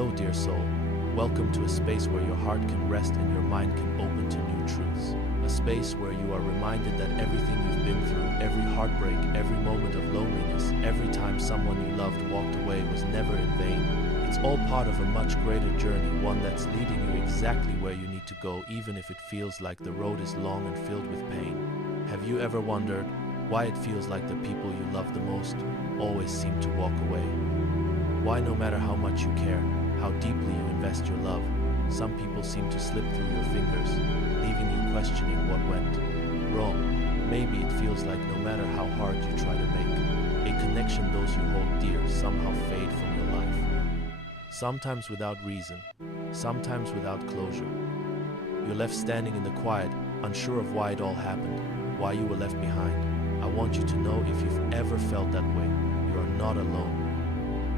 Hello, dear soul. Welcome to a space where your heart can rest and your mind can open to new truths. A space where you are reminded that everything you've been through, every heartbreak, every moment of loneliness, every time someone you loved walked away was never in vain. It's all part of a much greater journey, one that's leading you exactly where you need to go, even if it feels like the road is long and filled with pain. Have you ever wondered why it feels like the people you love the most always seem to walk away? Why, no matter how much you care, how deeply you invest your love, some people seem to slip through your fingers, leaving you questioning what went wrong. Maybe it feels like no matter how hard you try to make, a connection those you hold dear somehow fade from your life. Sometimes without reason, sometimes without closure. You're left standing in the quiet, unsure of why it all happened, why you were left behind. I want you to know, if you've ever felt that way, you are not alone.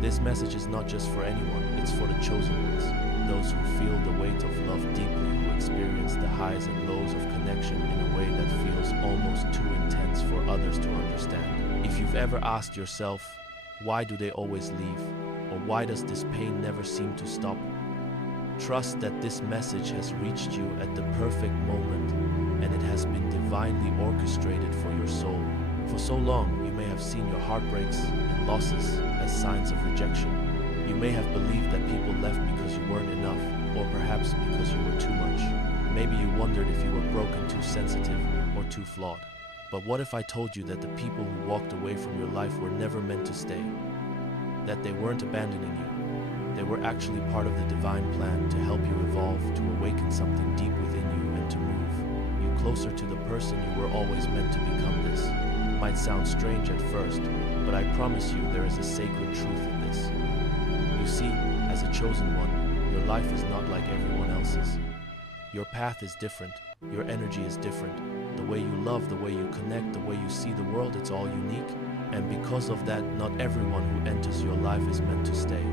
This message is not just for anyone, it's for the chosen ones, those who feel the weight of love deeply, who experience the highs and lows of connection in a way that feels almost too intense for others to understand. If you've ever asked yourself, why do they always leave? Or why does this pain never seem to stop? Trust that this message has reached you at the perfect moment, and it has been divinely orchestrated for your soul. For so long, you may have seen your heartbreaks and losses as signs of rejection. You may have believed that people left because you weren't enough, or perhaps because you were too much. Maybe you wondered if you were broken, too sensitive, or too flawed. But what if I told you that the people who walked away from your life were never meant to stay? That they weren't abandoning you. They were actually part of the divine plan to help you evolve, to awaken something deep within you, and to move you closer to the person you were always meant to become. This might sound strange at first, but I promise you there is a sacred truth in this. You see, as a chosen one, your life is not like everyone else's. Your path is different, your energy is different. The way you love, the way you connect, the way you see the world, it's all unique. And because of that, not everyone who enters your life is meant to stay.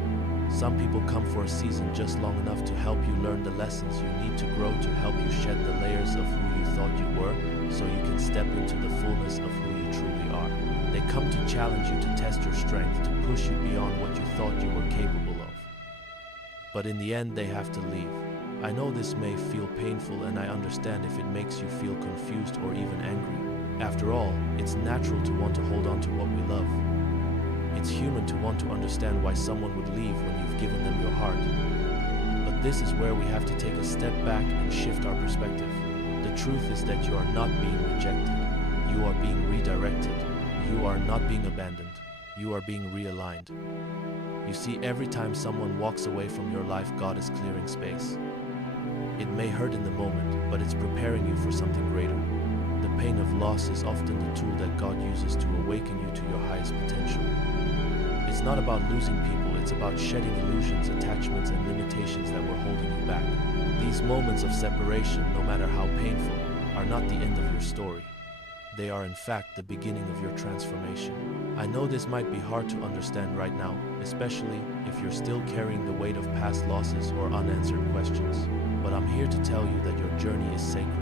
Some people come for a season just long enough to help you learn the lessons you need to grow, to help you shed the layers of who you thought you were, so you can step into the fullness of who you truly are. They come to challenge you, to test your strength, to push you beyond what you thought you were capable of. But in the end, they have to leave. I know this may feel painful, and I understand if it makes you feel confused or even angry. After all, it's natural to want to hold on to what we love. It's human to want to understand why someone would leave when you've given them your heart. But this is where we have to take a step back and shift our perspective. The truth is that you are not being rejected. You are being redirected. You are not being abandoned. You are being realigned. You see, every time someone walks away from your life, God is clearing space. It may hurt in the moment, but it's preparing you for something greater. The pain of loss is often the tool that God uses to awaken you to your highest potential. It's not about losing people, it's about shedding illusions, attachments, and limitations that were holding you back. These moments of separation, no matter how painful, are not the end of your story. They are in fact the beginning of your transformation. I know this might be hard to understand right now, especially if you're still carrying the weight of past losses or unanswered questions. But I'm here to tell you that your journey is sacred.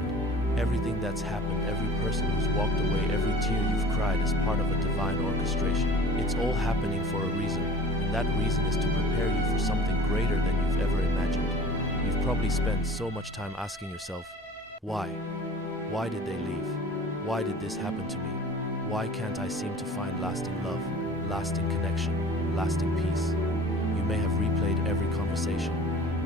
Everything that's happened, every person who's walked away, every tear you've cried is part of a divine orchestration. It's all happening for a reason, and that reason is to prepare you for something greater than you've ever imagined. You've probably spent so much time asking yourself, why? Why did they leave? Why did this happen to me? Why can't I seem to find lasting love, lasting connection, lasting peace? You may have replayed every conversation,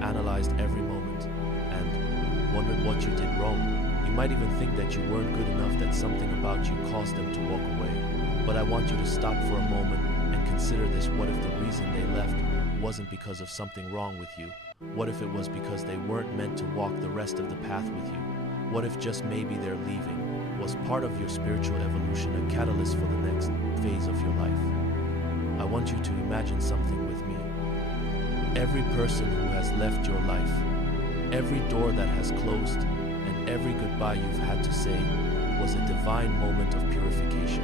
analyzed every moment, and wondered what you did wrong. You might even think that you weren't good enough, that something about you caused them to walk away. But I want you to stop for a moment and consider this. What if the reason they left wasn't because of something wrong with you? What if it was because they weren't meant to walk the rest of the path with you? What if just maybe their leaving was part of your spiritual evolution, a catalyst for the next phase of your life? I want you to imagine something with me. Every person who has left your life, every door that has closed, and every goodbye you've had to say was a divine moment of purification.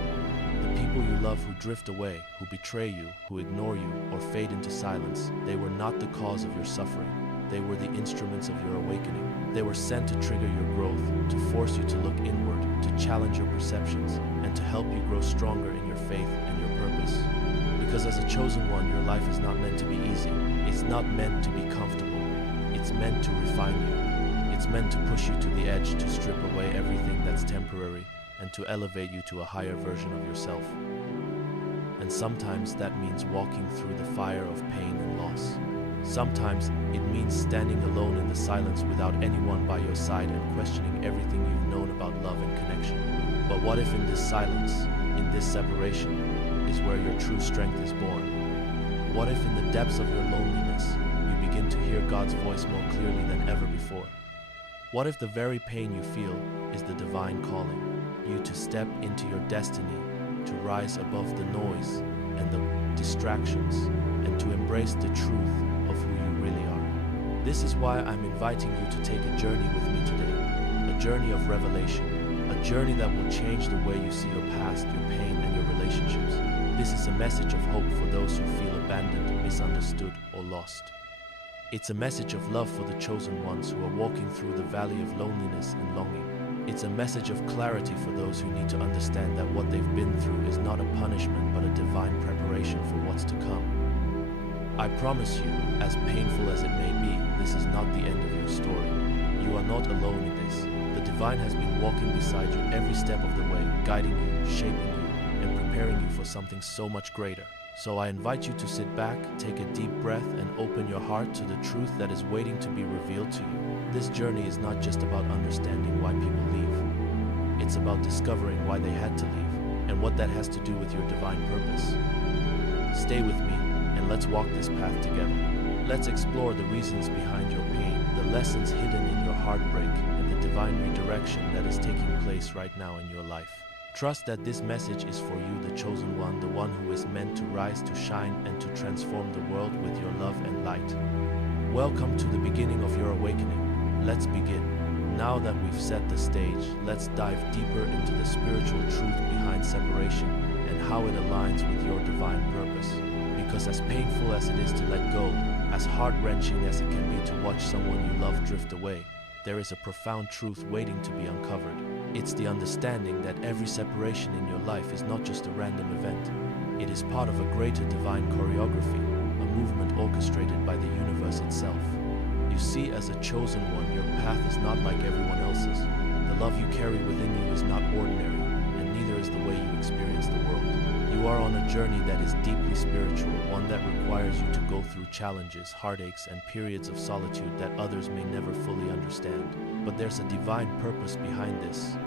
The people you love who drift away, who betray you, who ignore you, or fade into silence, they were not the cause of your suffering. They were the instruments of your awakening. They were sent to trigger your growth, to force you to look inward, to challenge your perceptions, and to help you grow stronger in your faith and your purpose. Because as a chosen one, your life is not meant to be easy. It's not meant to be comfortable. It's meant to refine you. It's meant to push you to the edge, to strip away everything that's temporary, and to elevate you to a higher version of yourself. And sometimes that means walking through the fire of pain and loss. Sometimes it means standing alone in the silence without anyone by your side and questioning everything you've known about love and connection. But what if in this silence, in this separation, is where your true strength is born? What if in the depths of your loneliness, you begin to hear God's voice more clearly than ever before? What if the very pain you feel is the divine calling you to step into your destiny, to rise above the noise and the distractions, and to embrace the truth of who you really are? This is why I'm inviting you to take a journey with me today, a journey of revelation, a journey that will change the way you see your past, your pain, and your relationships. This is a message of hope for those who feel abandoned, misunderstood, or lost. It's a message of love for the chosen ones who are walking through the valley of loneliness and longing. It's a message of clarity for those who need to understand that what they've been through is not a punishment but a divine preparation for what's to come. I promise you, as painful as it may be, this is not the end of your story. You are not alone in this. The divine has been walking beside you every step of the way, guiding you, shaping you, and preparing you for something so much greater. So I invite you to sit back, take a deep breath, and open your heart to the truth that is waiting to be revealed to you. This journey is not just about understanding why people leave. It's about discovering why they had to leave, and what that has to do with your divine purpose. Stay with me, and let's walk this path together. Let's explore the reasons behind your pain, the lessons hidden in your heartbreak, and the divine redirection that is taking place right now in your life. Trust that this message is for you, the chosen one, the one who is meant to rise, to shine, and to transform the world with your love and light. Welcome to the beginning of your awakening. Let's begin. Now that we've set the stage, let's dive deeper into the spiritual truth behind separation and how it aligns with your divine purpose. Because as painful as it is to let go, as heart-wrenching as it can be to watch someone you love drift away, there is a profound truth waiting to be uncovered. It's the understanding that every separation in your life is not just a random event. It is part of a greater divine choreography, a movement orchestrated by the universe itself. You see, as a chosen one, your path is not like everyone else's. The love you carry within you is not ordinary, and neither is the way you experience the world. You are on a journey that is deeply spiritual, one that requires you to go through challenges, heartaches, and periods of solitude that others may never fully understand. But there's a divine purpose behind this.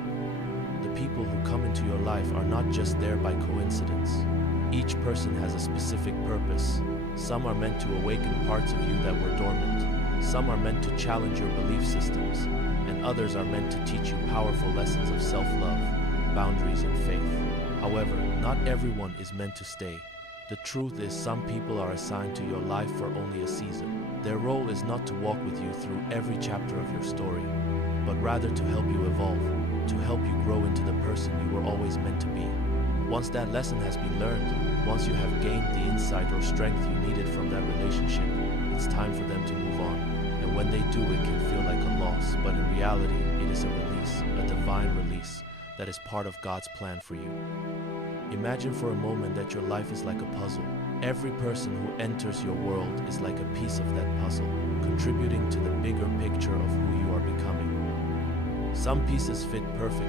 The people who come into your life are not just there by coincidence. Each person has a specific purpose. Some are meant to awaken parts of you that were dormant. Some are meant to challenge your belief systems, and others are meant to teach you powerful lessons of self-love, boundaries, and faith. However, not everyone is meant to stay. The truth is, some people are assigned to your life for only a season. Their role is not to walk with you through every chapter of your story, but rather to help you evolve, to help you grow into the person you were always meant to be. Once that lesson has been learned, once you have gained the insight or strength you needed from that relationship, it's time for them to move on. And when they do, it can feel like a loss, but in reality, it is a release, a divine release that is part of God's plan for you. Imagine for a moment that your life is like a puzzle. Every person who enters your world is like a piece of that puzzle, contributing to the bigger picture of who you are becoming. Some pieces fit perfectly,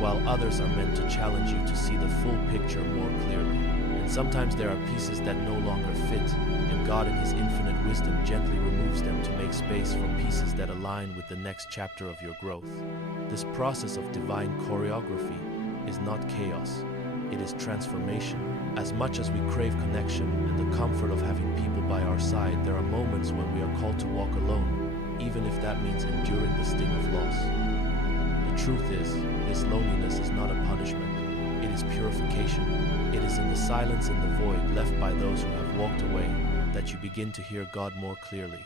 while others are meant to challenge you to see the full picture more clearly. And sometimes there are pieces that no longer fit, and God in His infinite wisdom gently removes them to make space for pieces that align with the next chapter of your growth. This process of divine choreography is not chaos, it is transformation. As much as we crave connection and the comfort of having people by our side, there are moments when we are called to walk alone, even if that means enduring the sting of loss. The truth is, this loneliness is not a punishment, it is purification. It is in the silence and the void left by those who have walked away that you begin to hear God more clearly.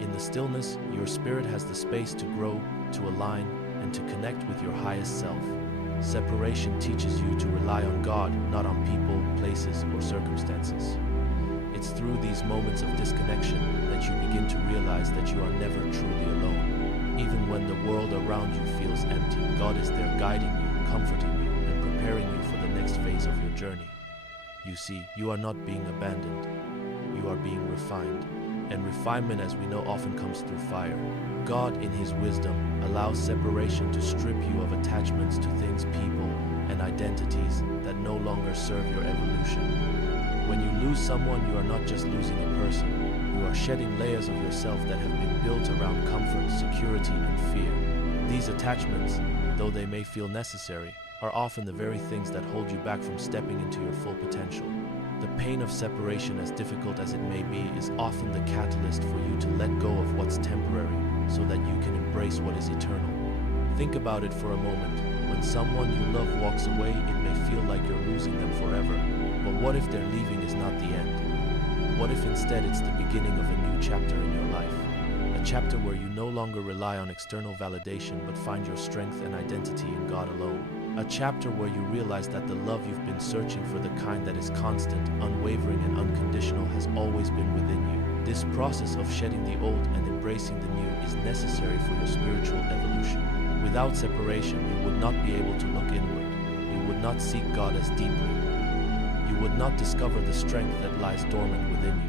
In the stillness, your spirit has the space to grow, to align, and to connect with your highest self. Separation teaches you to rely on God, not on people, places, or circumstances. It's through these moments of disconnection that you begin to realize that you are never truly alone. Even when the world around you feels empty, God is there guiding you, comforting you, and preparing you for the next phase of your journey. You see, you are not being abandoned. You are being refined. And refinement, as we know, often comes through fire. God, in His wisdom, allows separation to strip you of attachments to things, people, and identities that no longer serve your evolution. When you lose someone, you are not just losing a person. You are shedding layers of yourself that have been built around comfort, security, and fear. These attachments, though they may feel necessary, are often the very things that hold you back from stepping into your full potential. The pain of separation, as difficult as it may be, is often the catalyst for you to let go of what's temporary so that you can embrace what is eternal. Think about it for a moment. When someone you love walks away, it may feel like you're losing them forever. But what if their leaving is not the end? What if instead it's the beginning of a new chapter in your life? A chapter where you no longer rely on external validation but find your strength and identity in God alone. A chapter where you realize that the love you've been searching for, the kind that is constant, unwavering, and unconditional, has always been within you. This process of shedding the old and embracing the new is necessary for your spiritual evolution. Without separation, you would not be able to look inward. You would not seek God as deeply. You would not discover the strength that lies dormant within you.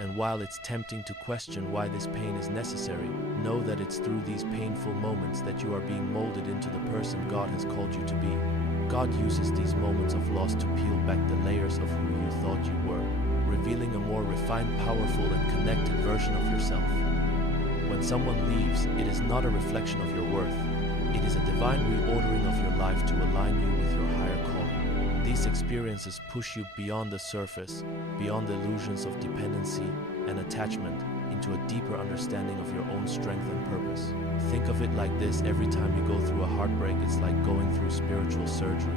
And while it's tempting to question why this pain is necessary, know that it's through these painful moments that you are being molded into the person God has called you to be. God uses these moments of loss to peel back the layers of who you thought you were, revealing a more refined, powerful, and connected version of yourself. When someone leaves, it is not a reflection of your worth. It is a divine reordering of your life to align you with your higher calling. These experiences push you beyond the surface, beyond the illusions of dependency and attachment, into a deeper understanding of your own strength and purpose. Think of it like this: every time you go through a heartbreak, it's like going through spiritual surgery.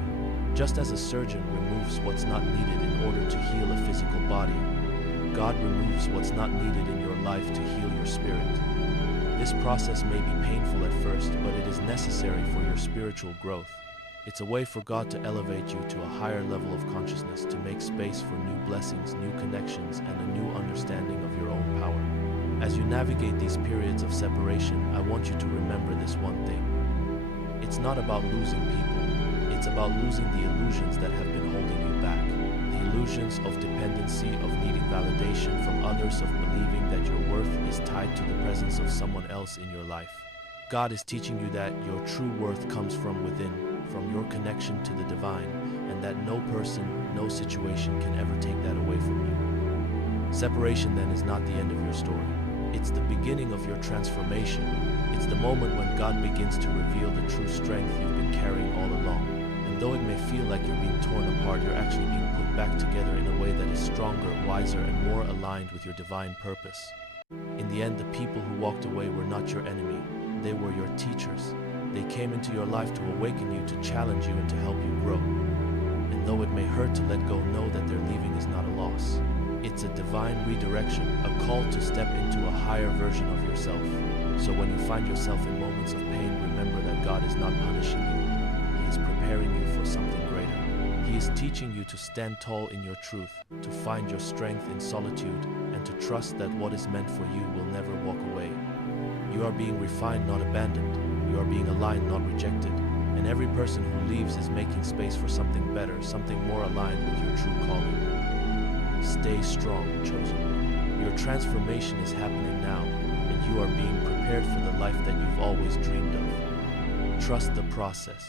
Just as a surgeon removes what's not needed in order to heal a physical body, God removes what's not needed in your life to heal your spirit. This process may be painful at first, but it is necessary for your spiritual growth. It's a way for God to elevate you to a higher level of consciousness, to make space for new blessings, new connections, and a new understanding of your own power. As you navigate these periods of separation, I want you to remember this one thing. It's not about losing people. It's about losing the illusions that have been holding you back. The illusions of dependency, of needing validation from others, of believing that your worth is tied to the presence of someone else in your life. God is teaching you that your true worth comes from within, from your connection to the divine, and that no person, no situation can ever take that away from you. Separation then is not the end of your story. It's the beginning of your transformation. It's the moment when God begins to reveal the true strength you've been carrying all along. And though it may feel like you're being torn apart, you're actually being put back together in a way that is stronger, wiser, and more aligned with your divine purpose. In the end, the people who walked away were not your enemy. They were your teachers. They came into your life to awaken you, to challenge you, and to help you grow. And though it may hurt to let go, know that their leaving is not a loss. It's a divine redirection, a call to step into a higher version of yourself. So when you find yourself in moments of pain, remember that God is not punishing you. He is preparing you for something greater. He is teaching you to stand tall in your truth, to find your strength in solitude, and to trust that what is meant for you will never walk away. You are being refined, not abandoned. You are being aligned, not rejected. And every person who leaves is making space for something better, something more aligned with your true calling. Stay strong, Chosen. Your transformation is happening now, and you are being prepared for the life that you've always dreamed of. Trust the process.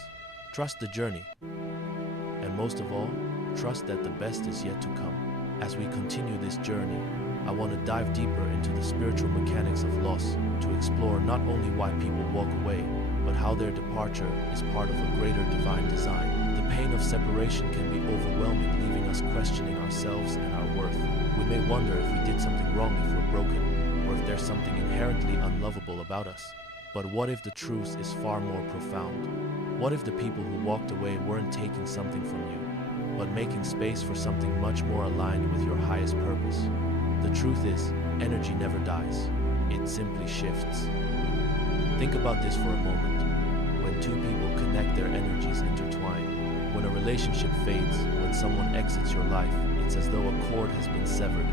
Trust the journey. And most of all, trust that the best is yet to come. As we continue this journey, I want to dive deeper into the spiritual mechanics of loss, to explore not only why people walk away, but how their departure is part of a greater divine design. The pain of separation can be overwhelming, leaving us questioning ourselves and our worth. We may wonder if we did something wrong, if we're broken, or if there's something inherently unlovable about us. But what if the truth is far more profound? What if the people who walked away weren't taking something from you, but making space for something much more aligned with your highest purpose? The truth is, energy never dies. It simply shifts. Think about this for a moment. When two people connect, their energies intertwine. When a relationship fades, when someone exits your life, it's as though a cord has been severed.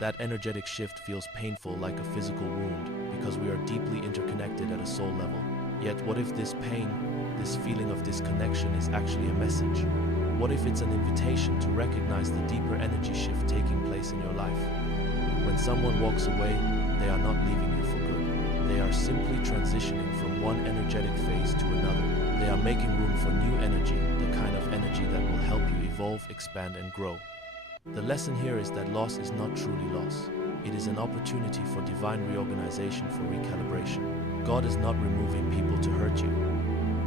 That energetic shift feels painful, like a physical wound, because we are deeply interconnected at a soul level. Yet what if this pain, this feeling of disconnection, is actually a message? What if it's an invitation to recognize the deeper energy shift taking place in your life? When someone walks away, they are not leaving you for good. They are simply transitioning from one energetic phase to another. They are making room for new energy, the kind of energy that will help you evolve, expand, and grow. The lesson here is that loss is not truly loss. It is an opportunity for divine reorganization, for recalibration. God is not removing people to hurt you.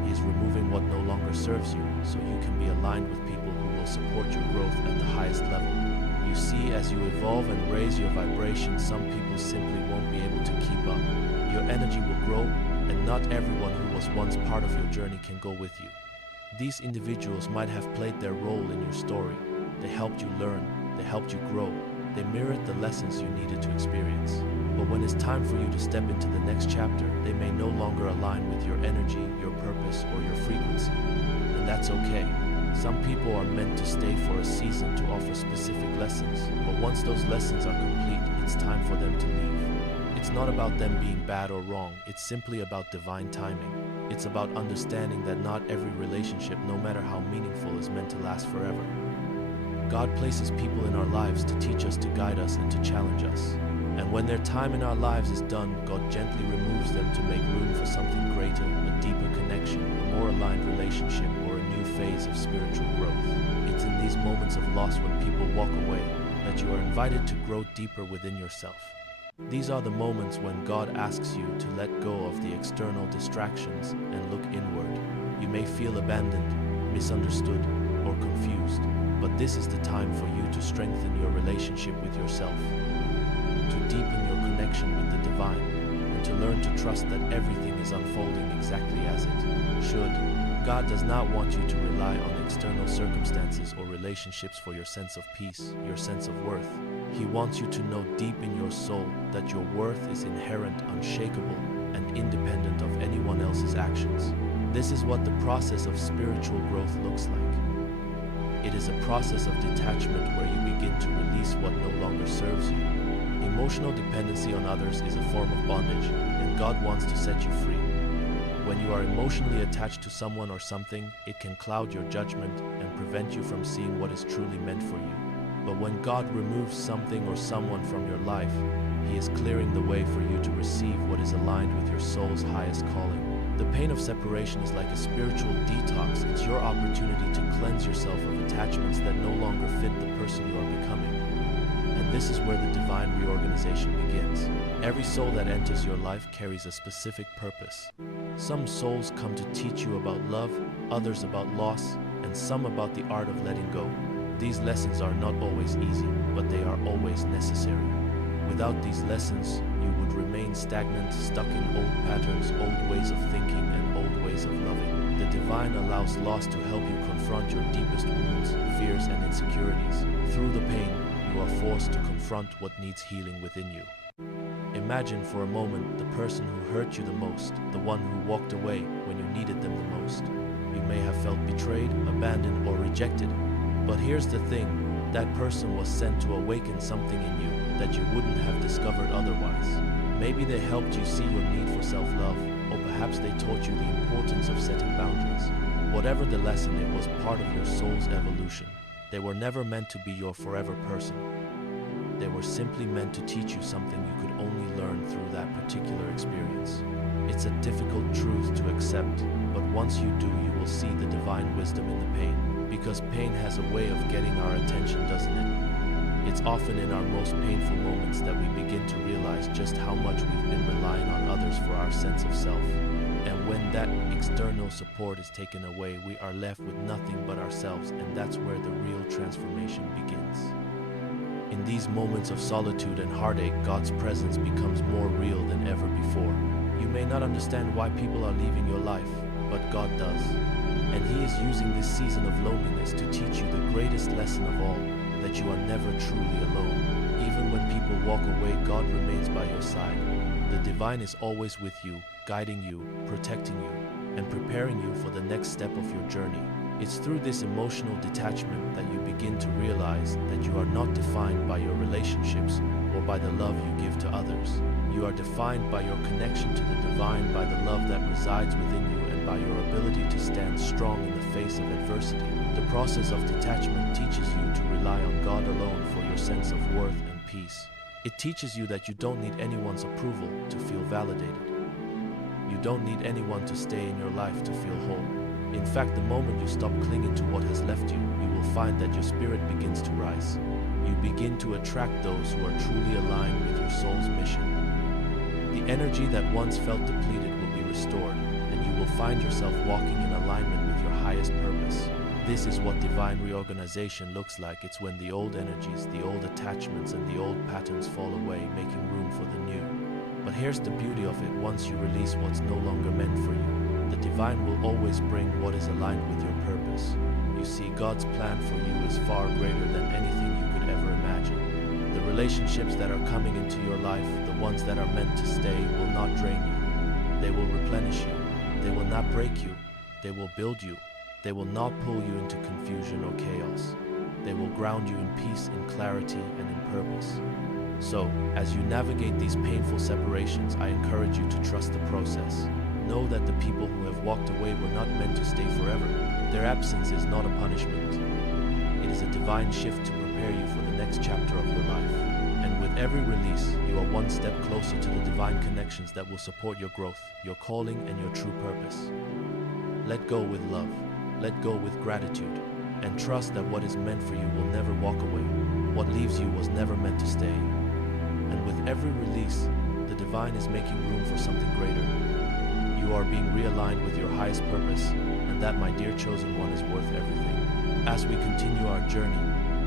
He is removing what no longer serves you, so you can be aligned with people who will support your growth at the highest level. You see, as you evolve and raise your vibration, some people simply won't be able to keep up. Your energy will grow, and not everyone who was once part of your journey can go with you. These individuals might have played their role in your story. They helped you learn, they helped you grow, they mirrored the lessons you needed to experience. But when it's time for you to step into the next chapter, they may no longer align with your energy, your purpose, or your frequency. And that's okay. Some people are meant to stay for a season to offer specific lessons, but once those lessons are complete, it's time for them to leave. It's not about them being bad or wrong, it's simply about divine timing. It's about understanding that not every relationship, no matter how meaningful, is meant to last forever. God places people in our lives to teach us, to guide us, and to challenge us. And when their time in our lives is done, God gently removes them to make room for something greater, a deeper connection, a more aligned relationship, or a new phase of spiritual growth. It's in these moments of loss, when people walk away, that you are invited to grow deeper within yourself. These are the moments when God asks you to let go of the external distractions and look inward. You may feel abandoned, misunderstood, or confused, but this is the time for you to strengthen your relationship with yourself, to deepen your connection with the divine, and to learn to trust that everything is unfolding exactly as it should. God does not want you to rely on external circumstances or relationships for your sense of peace, your sense of worth. He wants you to know deep in your soul that your worth is inherent, unshakable, and independent of anyone else's actions. This is what the process of spiritual growth looks like. It is a process of detachment where you begin to release what no longer serves you. Emotional dependency on others is a form of bondage, and God wants to set you free. When you are emotionally attached to someone or something, it can cloud your judgment and prevent you from seeing what is truly meant for you. But when God removes something or someone from your life, He is clearing the way for you to receive what is aligned with your soul's highest calling. The pain of separation is like a spiritual detox. It's your opportunity to cleanse yourself of attachments that no longer fit the person you are becoming. And this is where the divine reorganization begins. Every soul that enters your life carries a specific purpose. Some souls come to teach you about love, others about loss, and some about the art of letting go. These lessons are not always easy, but they are always necessary. Without these lessons, you would remain stagnant, stuck in old patterns, old ways of thinking, and old ways of loving. The divine allows loss to help you confront your deepest wounds, fears, and insecurities. Through the pain, you are forced to confront what needs healing within you. Imagine for a moment the person who hurt you the most, the one who walked away when you needed them the most. You may have felt betrayed, abandoned, or rejected. But here's the thing, that person was sent to awaken something in you that you wouldn't have discovered otherwise. Maybe they helped you see your need for self-love, or perhaps they taught you the importance of setting boundaries. Whatever the lesson, it was part of your soul's evolution. They were never meant to be your forever person. They were simply meant to teach you something you could only learn through that particular experience. It's a difficult truth to accept, but once you do, you will see the divine wisdom in the pain. Because pain has a way of getting our attention, doesn't it? It's often in our most painful moments that we begin to realize just how much we've been relying on others for our sense of self. And when that external support is taken away, we are left with nothing but ourselves, and that's where the real transformation begins. In these moments of solitude and heartache, God's presence becomes more real than ever before. You may not understand why people are leaving your life, but God does. And He is using this season of loneliness to teach you the greatest lesson of all, that you are never truly alone. Even when people walk away, God remains by your side. The divine is always with you, guiding you, protecting you, and preparing you for the next step of your journey. It's through this emotional detachment that you begin to realize that you are not defined by your relationships or by the love you give to others. You are defined by your connection to the divine, by the love that resides within you, and by your ability to stand strong in the face of adversity. The process of detachment teaches you to rely on God alone for your sense of worth and peace. It teaches you that you don't need anyone's approval to feel validated. You don't need anyone to stay in your life to feel whole. In fact, the moment you stop clinging to what has left you, you will find that your spirit begins to rise. You begin to attract those who are truly aligned with your soul's mission. The energy that once felt depleted will be restored, and you will find yourself walking in alignment with your highest purpose. This is what divine reorganization looks like. It's when the old energies, the old attachments, and the old patterns fall away, making room for the new. But here's the beauty of it: once you release what's no longer meant for you, the divine will always bring what is aligned with your purpose. You see, God's plan for you is far greater than anything you could ever imagine. The relationships that are coming into your life, the ones that are meant to stay, will not drain you. They will replenish you. They will not break you. They will build you. They will not pull you into confusion or chaos. They will ground you in peace, in clarity, and in purpose. So, as you navigate these painful separations, I encourage you to trust the process. Know that the people who have walked away were not meant to stay forever. Their absence is not a punishment. It is a divine shift to prepare you for the next chapter of your life. And with every release, you are one step closer to the divine connections that will support your growth, your calling, and your true purpose. Let go with love. Let go with gratitude. And trust that what is meant for you will never walk away. What leaves you was never meant to stay. And with every release, the divine is making room for something greater. You are being realigned with your highest purpose, and that, my dear chosen one, is worth everything. As we continue our journey,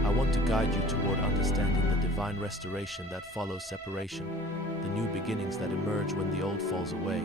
I want to guide you toward understanding the divine restoration that follows separation, the new beginnings that emerge when the old falls away.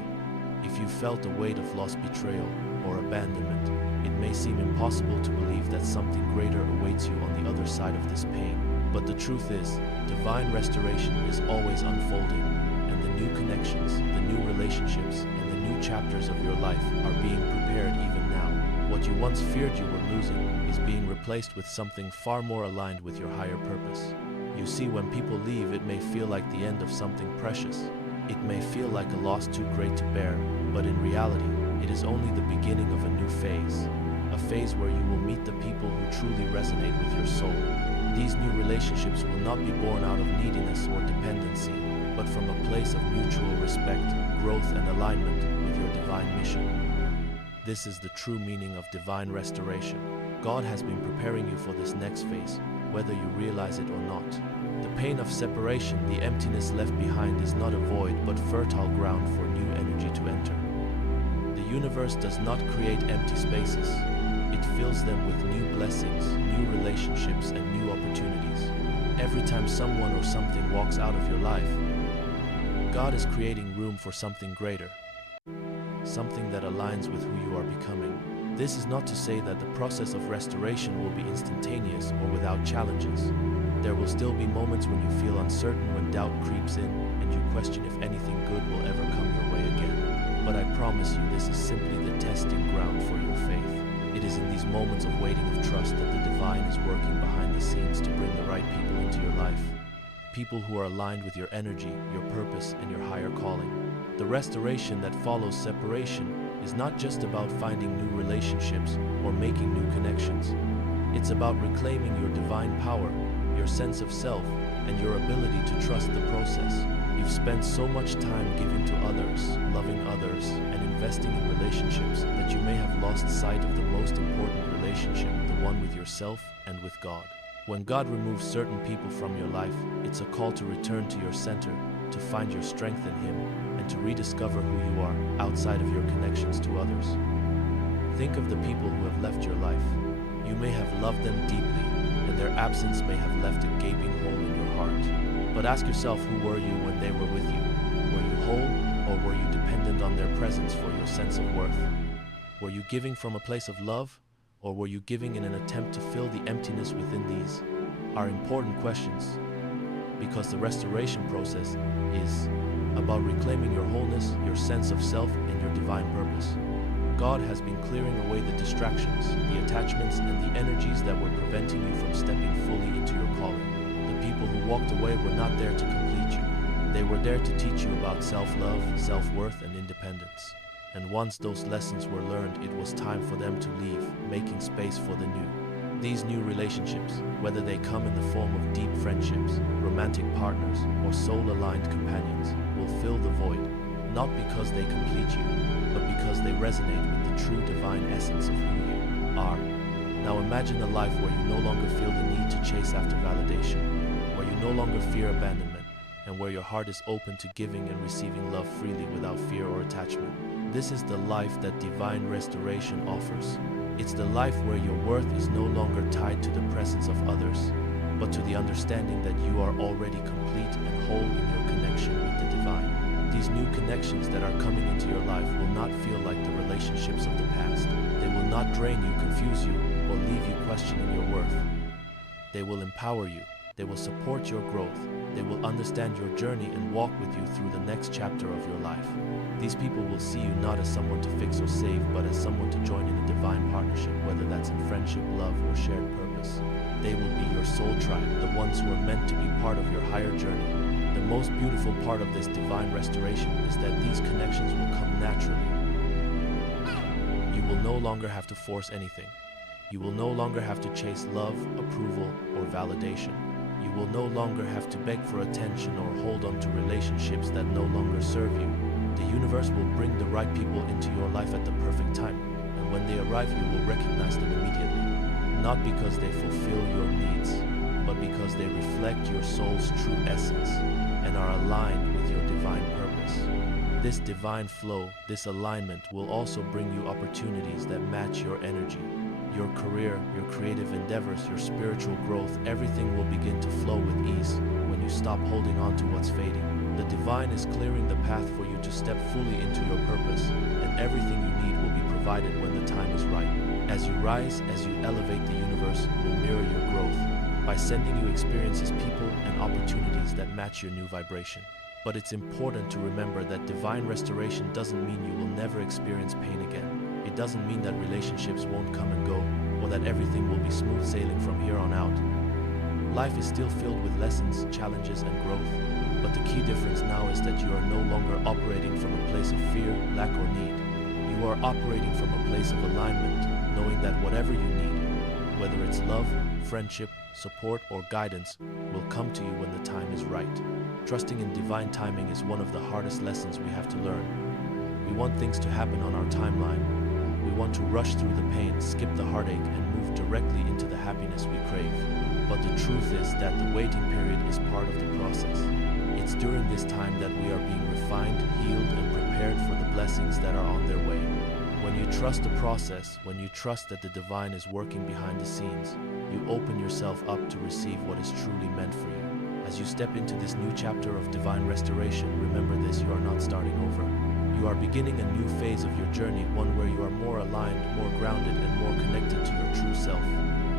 If you felt a weight of lost betrayal or abandonment, it may seem impossible to believe that something greater awaits you on the other side of this pain. But the truth is, divine restoration is always unfolding, and the new connections, the new relationships, and the new chapters of your life are being prepared even now. What you once feared you were losing is being replaced with something far more aligned with your higher purpose. You see, when people leave, it may feel like the end of something precious. It may feel like a loss too great to bear, but in reality, it is only the beginning of a new phase. A phase where you will meet the people who truly resonate with your soul. These new relationships will not be born out of neediness or dependency, but from a place of mutual respect, growth, and alignment with your divine mission. This is the true meaning of divine restoration. God has been preparing you for this next phase, whether you realize it or not. The pain of separation, the emptiness left behind, is not a void, but fertile ground for new energy to enter. The universe does not create empty spaces. It fills them with new blessings, new relationships, and new opportunities. Every time someone or something walks out of your life, God is creating room for something greater, something that aligns with who you are becoming. This is not to say that the process of restoration will be instantaneous or without challenges. There will still be moments when you feel uncertain, when doubt creeps in, and you question if anything good will ever come your way again. But I promise you, this is simply the testing ground for your faith. It is in these moments of waiting of trust that the divine is working behind the scenes to bring the right people into your life. People who are aligned with your energy, your purpose, and your higher calling. The restoration that follows separation is not just about finding new relationships or making new connections. It's about reclaiming your divine power, your sense of self, and your ability to trust the process. You've spent so much time giving to others, loving others, and investing in relationships that you may have lost sight of the most important relationship, the one with yourself and with God. When God removes certain people from your life, it's a call to return to your center, to find your strength in Him, and to rediscover who you are outside of your connections to others. Think of the people who have left your life. You may have loved them deeply, and their absence may have left a gaping hole in your heart. But ask yourself, who were you when they were with you? Were you whole, or were you dependent on their presence for your sense of worth? Were you giving from a place of love, or were you giving in an attempt to fill the emptiness within? These are important questions, because the restoration process is about reclaiming your wholeness, your sense of self, and your divine purpose. God has been clearing away the distractions, the attachments, and the energies that were preventing you from stepping fully into your calling. The people who walked away were not there to complete you. They were there to teach you about self-love, self-worth, and independence. And once those lessons were learned, it was time for them to leave, making space for the new. These new relationships, whether they come in the form of deep friendships, romantic partners, or soul-aligned companions, will fill the void, not because they complete you, but because they resonate with the true divine essence of who you are. Now imagine a life where you no longer feel the need to chase after validation, where you no longer fear abandonment, and where your heart is open to giving and receiving love freely without fear or attachment. This is the life that divine restoration offers. It's the life where your worth is no longer tied to the presence of others, but to the understanding that you are already complete and whole in your connection with the divine. These new connections that are coming into your life will not feel like the relationships of the past. They will not drain you, confuse you, or leave you questioning your worth. They will empower you. They will support your growth. They will understand your journey and walk with you through the next chapter of your life. These people will see you not as someone to fix or save, but as someone to join in a divine partnership, whether that's in friendship, love, or shared purpose. They will be your soul tribe, the ones who are meant to be part of your higher journey. The most beautiful part of this divine restoration is that these connections will come naturally. You will no longer have to force anything. You will no longer have to chase love, approval, or validation. You will no longer have to beg for attention or hold on to relationships that no longer serve you. The universe will bring the right people into your life at the perfect time, and when they arrive, you will recognize them immediately. Not because they fulfill your needs, but because they reflect your soul's true essence and are aligned with your divine purpose. This divine flow, this alignment, will also bring you opportunities that match your energy. Your career, your creative endeavors, your spiritual growth, everything will begin to flow with ease when you stop holding on to what's fading. The divine is clearing the path for you to step fully into your purpose, and everything you need will be provided when the time is right. As you rise, as you elevate, the universe will mirror your growth by sending you experiences, people, and opportunities that match your new vibration. But it's important to remember that divine restoration doesn't mean you will never experience pain again. It doesn't mean that relationships won't come and go, or that everything will be smooth sailing from here on out. Life is still filled with lessons, challenges, and growth, but the key difference now is that you are no longer operating from a place of fear, lack, or need. You are operating from a place of alignment, knowing that whatever you need, whether it's love, friendship, support, or guidance, will come to you when the time is right. Trusting in divine timing is one of the hardest lessons we have to learn. We want things to happen on our timeline. We want to rush through the pain, skip the heartache, and move directly into the happiness we crave. But the truth is that the waiting period is part of the process. It's during this time that we are being refined, healed, and prepared for the blessings that are on their way. When you trust the process, when you trust that the divine is working behind the scenes, you open yourself up to receive what is truly meant for you. As you step into this new chapter of divine restoration, remember this: you are not starting over. You are beginning a new phase of your journey, one where you are more aligned, more grounded, and more connected to your true self.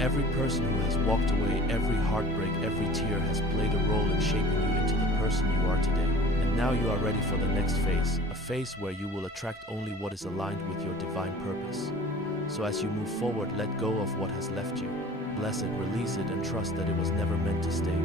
Every person who has walked away, every heartbreak, every tear has played a role in shaping you into the person you are today. And now you are ready for the next phase, a phase where you will attract only what is aligned with your divine purpose. So as you move forward, let go of what has left you. Bless it, release it, and trust that it was never meant to stay.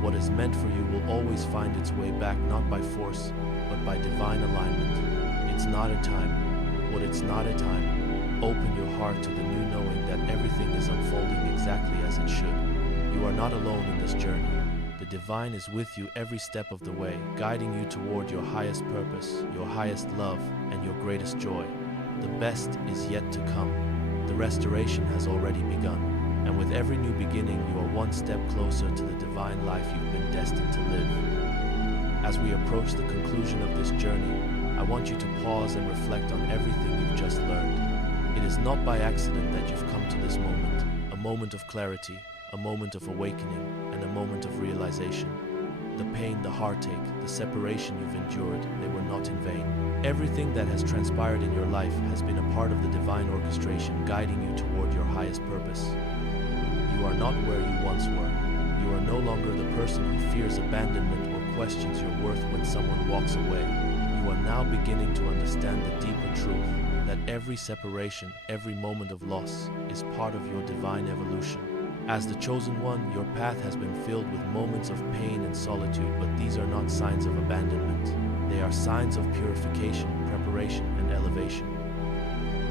What is meant for you will always find its way back, not by force, but by divine alignment. It's not a time. What it's not a time. Open your heart to the new knowing that everything is unfolding exactly as it should. You are not alone in this journey. The divine is with you every step of the way, guiding you toward your highest purpose, your highest love, and your greatest joy. The best is yet to come. The restoration has already begun. And with every new beginning, you are one step closer to the divine life you've been destined to live. As we approach the conclusion of this journey, I want you to pause and reflect on everything you've just learned. It is not by accident that you've come to this moment of clarity, a moment of awakening, and a moment of realization. The pain, the heartache, the separation you've endured, they were not in vain. Everything that has transpired in your life has been a part of the divine orchestration guiding you toward your highest purpose. You are not where you once were. You are no longer the person who fears abandonment or questions your worth when someone walks away. You are now beginning to understand the deeper truth that every separation, every moment of loss is part of your divine evolution. As the chosen one, your path has been filled with moments of pain and solitude, but these are not signs of abandonment. They are signs of purification, restoration and elevation.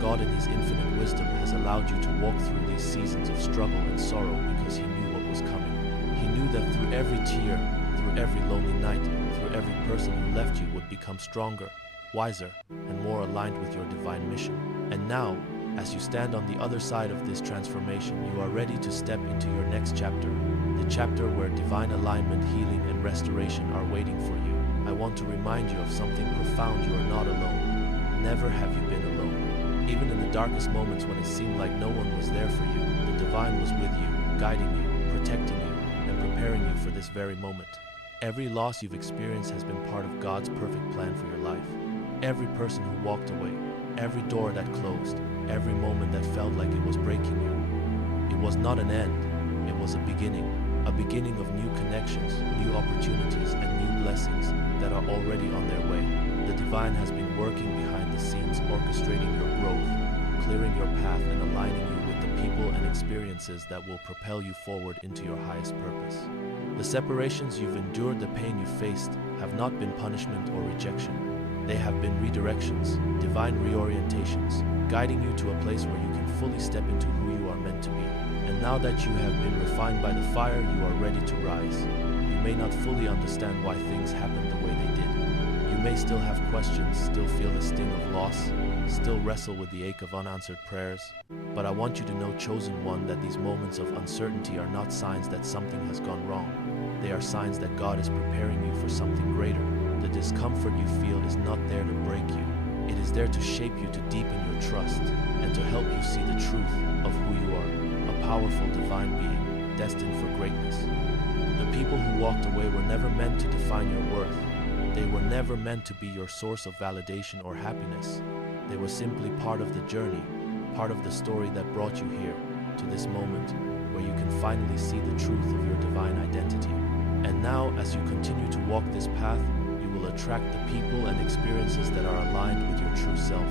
God in His infinite wisdom has allowed you to walk through these seasons of struggle and sorrow because He knew what was coming. He knew that through every tear, through every lonely night, through every person who left you would become stronger, wiser, and more aligned with your divine mission. And now, as you stand on the other side of this transformation, you are ready to step into your next chapter, the chapter where divine alignment, healing, and restoration are waiting for you. I want to remind you of something profound. You are not alone. Never have you been alone. Even in the darkest moments when it seemed like no one was there for you, the divine was with you, guiding you, protecting you, and preparing you for this very moment. Every loss you've experienced has been part of God's perfect plan for your life. Every person who walked away, every door that closed, every moment that felt like it was breaking you. It was not an end, it was a beginning of new connections, new opportunities, and new blessings that are already on their way. The divine has been working behind the scenes, orchestrating your growth, clearing your path, and aligning you with the people and experiences that will propel you forward into your highest purpose. The separations you've endured, the pain you faced, have not been punishment or rejection. They have been redirections, divine reorientations, guiding you to a place where you can fully step into who you are meant to be. And now that you have been refined by the fire, you are ready to rise. You may not fully understand why things happened the way they did. You may still have questions, still feel the sting of loss, still wrestle with the ache of unanswered prayers. But I want you to know, Chosen One, that these moments of uncertainty are not signs that something has gone wrong. They are signs that God is preparing you for something greater. The discomfort you feel is not there to break you. It is there to shape you, to deepen your trust, and to help you see the truth of who you are, a powerful divine being, destined for greatness. The people who walked away were never meant to define your worth. They were never meant to be your source of validation or happiness. They were simply part of the journey, part of the story that brought you here, to this moment, where you can finally see the truth of your divine identity. And now, as you continue to walk this path, you will attract the people and experiences that are aligned with your true self.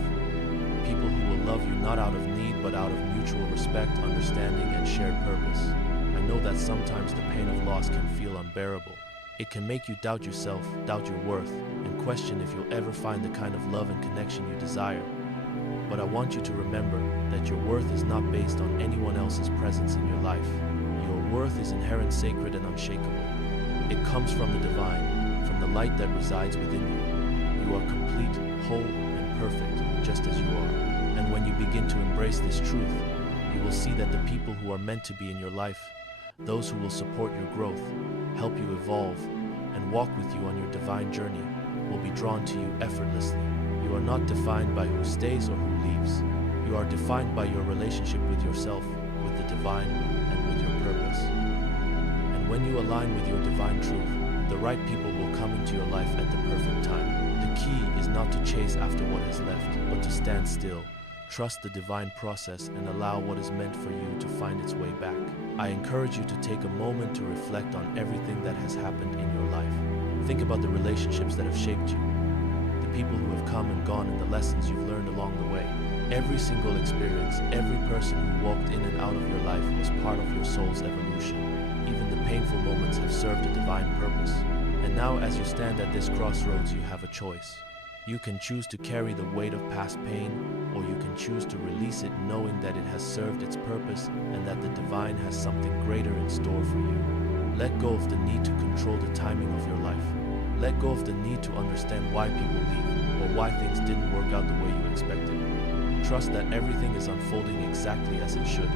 People who will love you not out of need, but out of mutual respect, understanding, and shared purpose. I know that sometimes the pain of loss can feel unbearable. It can make you doubt yourself, doubt your worth, and question if you'll ever find the kind of love and connection you desire. But I want you to remember that your worth is not based on anyone else's presence in your life. Your worth is inherent, sacred, and unshakable. It comes from the divine, from the light that resides within you. You are complete, whole, and perfect, just as you are. And when you begin to embrace this truth, you will see that the people who are meant to be in your life, those who will support your growth, help you evolve, and walk with you on your divine journey, will be drawn to you effortlessly. You are not defined by who stays or who leaves. You are defined by your relationship with yourself, with the divine, and with your purpose. And when you align with your divine truth, the right people will come into your life at the perfect time. The key is not to chase after what has left, but to stand still, trust the divine process, and allow what is meant for you to find its way back. I encourage you to take a moment to reflect on everything that has happened in your life. Think about the relationships that have shaped you, the people who have come and gone, and the lessons you've learned along the way. Every single experience, every person who walked in and out of your life was part of your soul's evolution. Even the painful moments have served a divine purpose. And now, as you stand at this crossroads, you have a choice. You can choose to carry the weight of past pain, or you can choose to release it, knowing that it has served its purpose and that the divine has something greater in store for you. Let go of the need to control the timing of your life. Let go of the need to understand why people leave or why things didn't work out the way you expected. Trust that everything is unfolding exactly as it should.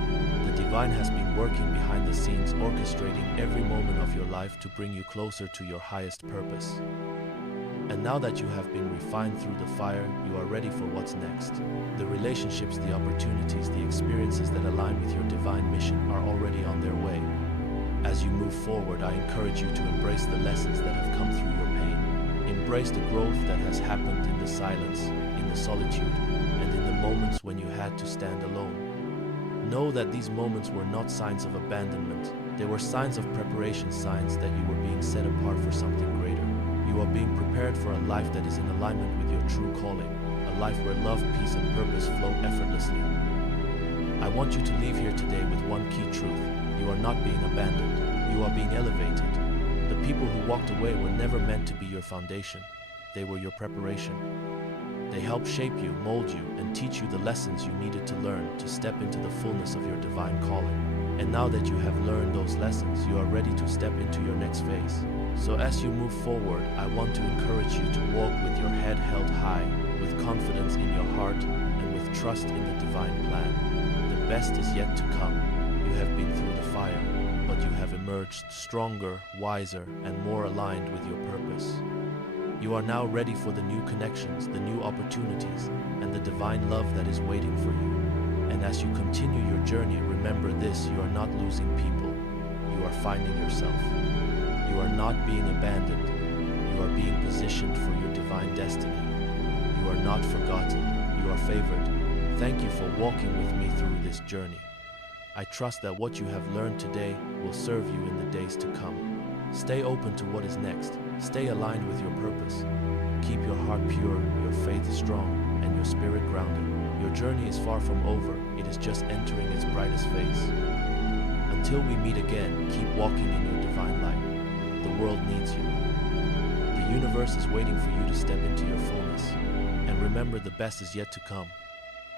The divine has been working behind the scenes, orchestrating every moment of your life to bring you closer to your highest purpose. And now that you have been refined through the fire, you are ready for what's next. The relationships, the opportunities, the experiences that align with your divine mission are already on their way. As you move forward, I encourage you to embrace the lessons that have come through your pain. Embrace the growth that has happened in the silence, in the solitude, and in the moments when you had to stand alone. Know that these moments were not signs of abandonment. They were signs of preparation, signs that you were being set apart for something greater. You are being prepared for a life that is in alignment with your true calling, a life where love, peace, and purpose flow effortlessly. I want you to leave here today with one key truth. You are not being abandoned. You are being elevated. The people who walked away were never meant to be your foundation. They were your preparation. They help shape you, mold you, and teach you the lessons you needed to learn to step into the fullness of your divine calling. And now that you have learned those lessons, you are ready to step into your next phase. So as you move forward, I want to encourage you to walk with your head held high, with confidence in your heart, and with trust in the divine plan. The best is yet to come. You have been through the fire, but you have emerged stronger, wiser, and more aligned with your purpose. You are now ready for the new connections, the new opportunities, and the divine love that is waiting for you. And as you continue your journey, remember this: you are not losing people, you are finding yourself. You are not being abandoned, you are being positioned for your divine destiny. You are not forgotten, you are favored. Thank you for walking with me through this journey. I trust that what you have learned today will serve you in the days to come. Stay open to what is next. Stay aligned with your purpose. Keep your heart pure, your faith strong, and your spirit grounded. Your journey is far from over. It is just entering its brightest phase. Until we meet again, keep walking in your divine light. The world needs you. The universe is waiting for you to step into your fullness. And remember, the best is yet to come.